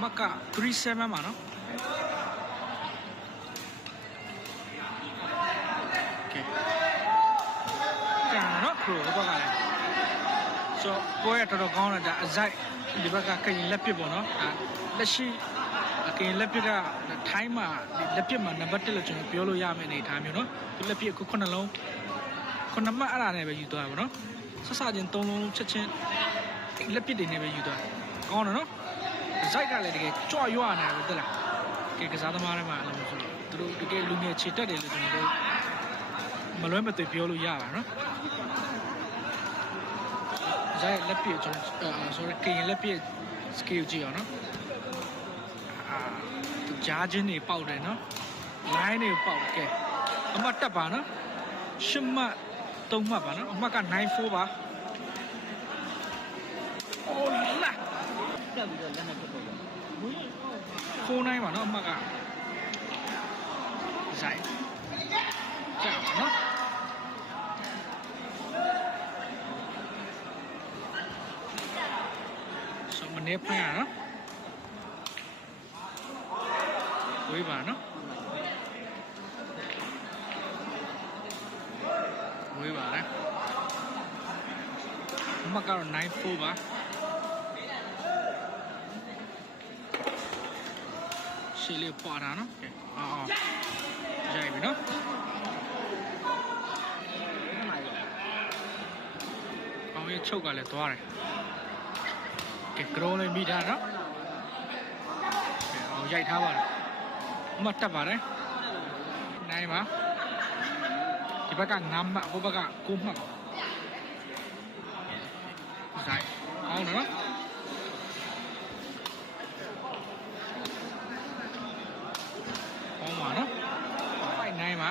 37ပါနော်ကဲကန်နော်ခရိုဘက်ကလည်းဆိုကိုရတော်တော်ကောင်းတာဒါအစိုက်ဒီဘက်ကကရင်လက်ပစ်ပေါ့နော်ဒါလက်ရှိကရင်လက်ပစ်ကထိုင်းမှာဒီလက်ပစ်မှာနံပါတ်1လို့ကျွန်တော်ပြောလို့ရမယ့်အနေအထားမျိုးနော်ဒီလက်ပစ်အခုခုနှလုံးခုနှမှတ်အဲ့ဒါနဲ့ပဲယူသွားပါတော့ဆက်စချင်း၃လုံးချက်ချင်းလက်ပစ်တွေနဲ့ပဲယူသွားကောင်းတယ်နော် ဇိုက်ကလည်းတကယ်ကြွရွနေတယ်တက်လားကဲကစားသမားတွေမှာအဲ့လိုဆိုတော့သူတို့တကယ်လူငယ်ခြေတက်တယ်လို့ကျွန်တော်တို့မလွဲမသွေပြောလို့ရပါနော်ဇိုက်လက်ပြကျွန်တော်အာ sorry ကရင်လက်ပြ skill ကြည့်အောင်နော်အာသူကြားချင်းတွေပေါက်တယ်နော် line တွေပေါက်ကဲအမှတ်တက်ပါနော်ရှစ်မှတ်သုံးမှတ်ပါနော်အမှတ်က94ပါအိုးလာ တက်ပြီးတော့လက်နဲ့ထွက်ပေါ်တယ်ခိုးနိုင်ပါနော်အမှတ်ကဇိုင်ကြောက် နော်ဆိုမနေဖန်ရနော်ဝေးပါနော်ဝေးပါလေအမှတ်ကတော့94ပါရှေ့လေးပွာတာနော်ကဲအော်အော်ရိုက်ပြီနော်အဲ့မှာရအောင်ရဲ့ချုပ်ကလည်းသွားတယ်ကဲကရောလေးမိထားနော်ကဲအောင်ရိုက်ထားပါလားအမတ်တက်ပါတယ်နိုင်ပါဒီဘက်က9မှတ်ဟိုဘက်က9မှတ်ဇိုက်အောင်နော်အောင်ပါနော်ဖိုက်နိုင်ပါ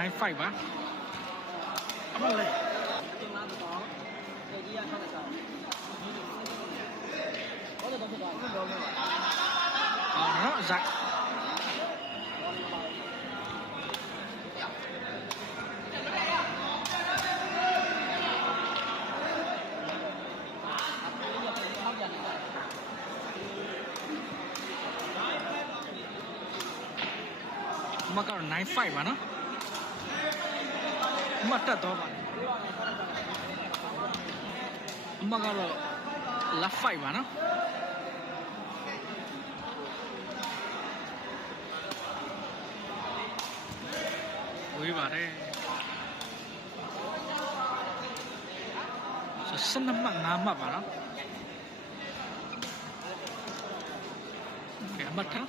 ကတော့95ပါအမလေးဒီမှာတော့ဒီကြီးရထားတဲ့ကောင် ဘာလို့တော့ဖြစ်သွားလဲတော့မဟုတ်အော်နော်ဇက်အမကတော့95ပါနော်အမတက်တော့ပါအမကတော့ left 5ပါနော်ဝေးပါတယ်ဆိုစနမတ်ငါမှတ်ပါနော်ကဲအမတ်ထား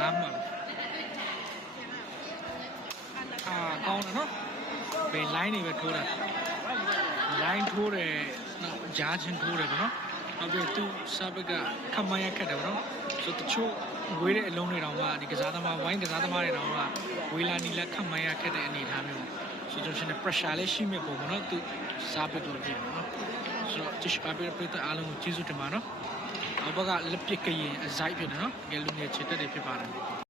ငါမှတ်အာကောင်းတယ်နော်ဘယ် line တွေပဲထိုးတာ line ထိုးတယ်နော်ဂျားချင်းထိုးတယ်ပေါ့နော်နောက်ပြီးသူစာဘက်ကခမရခက်တယ်ပေါ့နော်ဆိုတချို့ဝေးတဲ့အလုံးတွေတောင်မှဒီကစားသမားဝိုင်းကစားသမားတွေတောင်မှဝေးလာနီလာခမရခက်တဲ့အနေအထားမျိုးဆိုကျွန်တော်ရှင် pressure လေးရှိမြပုံပေါ့နော်သူစာဘက်ကိုကြည့်နော်ဆိုတော့ tish အပိပိတအားလုံးကိုကျေးဇူးတင်ပါနော် အဘကလက်ပစ်ကရင်အစိုက်ဖြစ်တယ်နော်ငယ်လူငယ်ချစ်တဲ့တွေဖြစ်ပါတယ်